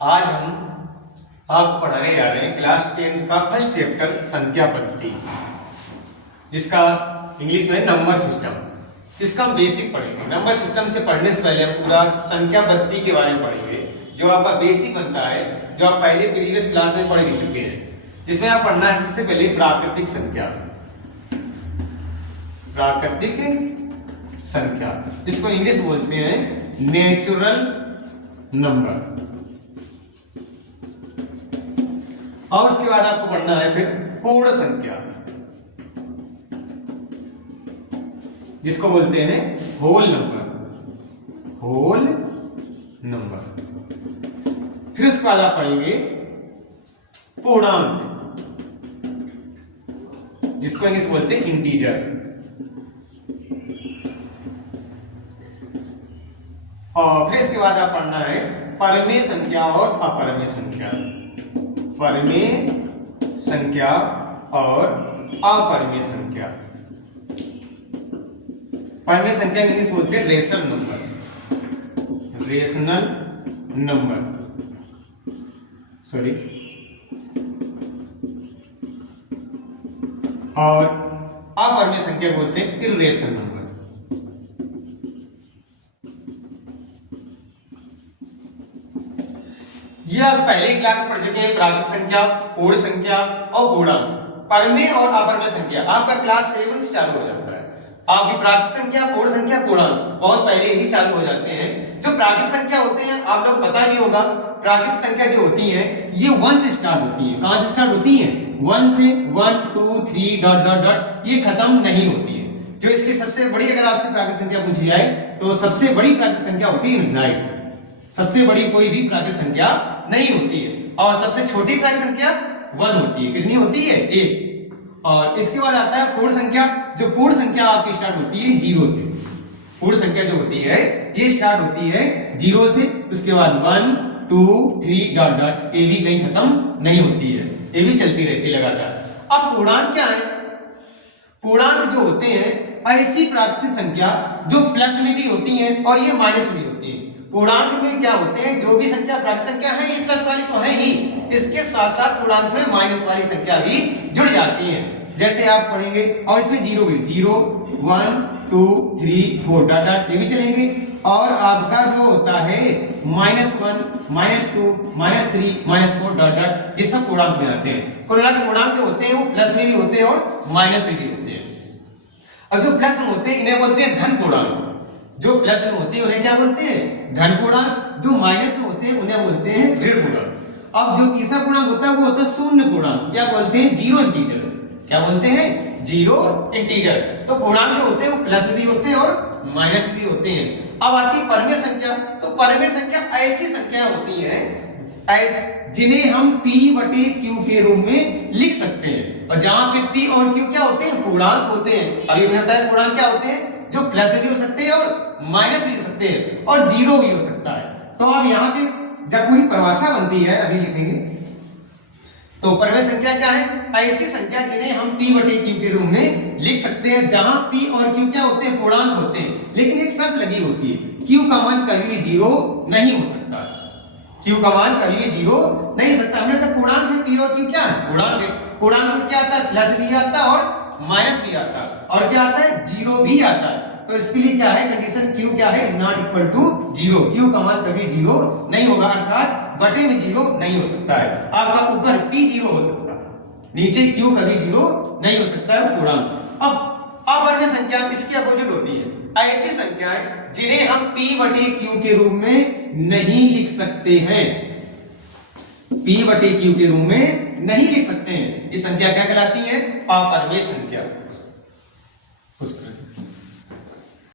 आज हम आपको पढ़ाने जा रहे हैं क्लास 10th का फर्स्ट चैप्टर संख्या पद्धति, जिसका इंग्लिश में नंबर सिस्टम। इसका हम बेसिक पढ़ेंगे। नंबर सिस्टम से पढ़ने से पहले हम पूरा संख्या पद्धति के बारे में पढ़ेंगे, जो आपका बेसिक बनता है, जो आप पहले प्रीवियस क्लास में पढ़ चुके हैं, जिसमें आप पढ़ना है सबसे पहले प्राकृतिक संख्या। प्राकृतिक संख्या, जिसको इंग्लिश बोलते हैं नेचुरल नंबर। और उसके बाद आपको पढ़ना है फिर पूर्ण संख्या, जिसको बोलते हैं होल नंबर। Whole number. फिर उसके बाद आप पढ़ेंगे पूर्णांक, जिसको इंग्लिश बोलते हैं इंटीजर्स। और फिर इसके बाद आप पढ़ना है परमेय संख्या और अपरमेय संख्या। परमेय संख्या और अपरमेय संख्या। परमेय संख्या इंग्लिश बोलते हैं rational number. Rational number, sorry. और अपरमेय संख्या बोलते हैं इर्रेशनल नंबर। ये आप पहले ही क्लास में पढ़ चुके हैं। प्राकृतिक संख्या, पूर्ण संख्या और पूर्णांक। परमेय और अपरमेय संख्या आपका क्लास 7 से चालू हो जाता है। आपकी प्राकृतिक संख्या, पूर्ण संख्या, पूर्णांक बहुत पहले ही चालू हो जाते हैं। जो प्राकृतिक संख्या होते हैं, आप लोग पता भी होगा, प्राकृतिक संख्या जो होती है ये 1 से स्टार्ट होती है। कहां से स्टार्ट होती है? 1 से। 1 2 3 डॉट डॉट डॉट, ये खत्म नहीं होती है। जो इसकी सबसे बड़ी, अगर आपसे प्राकृतिक संख्या पूछी जाए तो सबसे बड़ी प्राकृतिक संख्या होती है 9। सबसे बड़ी कोई भी प्राकृतिक संख्या नहीं होती है। और सबसे छोटी प्राकृतिक संख्या 1 होती है। कितनी होती है? 1। और इसके बाद आता है पूर्ण संख्या। जो पूर्ण संख्या आपकी स्टार्ट होती है 0 से। पूर्ण संख्या जो होती है ये स्टार्ट होती है 0 से। उसके बाद 1 2 3 डॉट डॉट, ये भी कहीं खत्म नहीं होती है, ये भी चलती रहती है लगातार। अब पूर्णांक क्या है? पूर्णांक जो होते हैं ऐसी प्राकृतिक संख्या जो प्लस में भी होती हैं और ये माइनस में भी होती है। पूर्णांक में क्या होते हैं? जो भी संख्या प्राकृतिक संख्या है ये प्लस वाली तो है ही, इसके साथ साथ पूर्णांक में माइनस वाली संख्या भी जुड़ जाती है। जैसे आप पढ़ेंगे, और इसमें 0 भी, 0 1 2 3 4 डॉट डॉट, ये भी चलेंगे। और आपका जो होता है -1 -2 -3 -4 डॉट डॉट, ये सब पूर्णांक में आते हैं। पूर्णांक जो होते हैं वो प्लस में भी होते हैं और माइनस में भी होते हैं। और जो प्लस में होते हैं इन्हें बोलते हैं धन पूर्णांक। जो प्लस में होते हैं उन्हें क्या बोलते हैं? धन पूर्णांक। जो माइनस में होते हैं उन्हें बोलते हैं ऋण पूर्णांक। अब जो तीसरा पूर्णांक होता है वो होता है शून्य पूर्णांक, या बोलते हैं जीरो इंटीजर्स। क्या बोलते हैं? Zero integer. तो पूर्णांक जो होते हैं वो प्लस में भी होते हैं और माइनस में भी होते हैं। अब आती है परमेय संख्या। तो परमेय संख्या ऐसी संख्या होती है जिन्हें हम P/Q के रूप में लिख सकते हैं। और जहां पे P और Q क्या होते हैं? पूर्णांक होते हैं। अभी हमने बताया पूर्णांक क्या होते हैं? जो प्लस भी हो सकते हैं और माइनस भी हो सकते हैं और जीरो भी हो सकता है। तो अब यहाँ पे जब पूरी परिभाषा बनती है, अभी लिखेंगे, तो परमेय संख्या क्या है? ऐसी संख्या जिन्हें हम P/Q के रूप में लिख सकते हैं, जहां P और Q क्या होते हैं? पूर्णांक होते हैं। लेकिन एक शर्त लगी होती है, Q का मान कभी भी जीरो नहीं हो सकता। Q का मान कभी भी जीरो नहीं हो सकता। हमने तो पूर्णांक है, P और Q क्या है? पूर्णांक है। पूर्णांक में क्या आता है? प्लस भी आता है और माइनस भी आता है, और क्या आता है? जीरो भी आता है। तो इसके लिए क्या है कंडीशन? Q क्या है? Is not equal to zero. Q का मान कभी जीरो नहीं होगा, अर्थात बटे में जीरो नहीं हो सकता है। आपका ऊपर P जीरो हो सकता है, नीचे Q कभी जीरो नहीं हो सकता है, पूर्णांक। अब अपरमेय संख्या इसके अपोजिट होती है। ऐसी संख्याएं जिन्हें हम P/Q के रूप में नहीं लिख सकते हैं। P/Q के रूप में नहीं लिख सकते हैं, ये संख्या क्या कहलाती है? अपरमेय संख्या।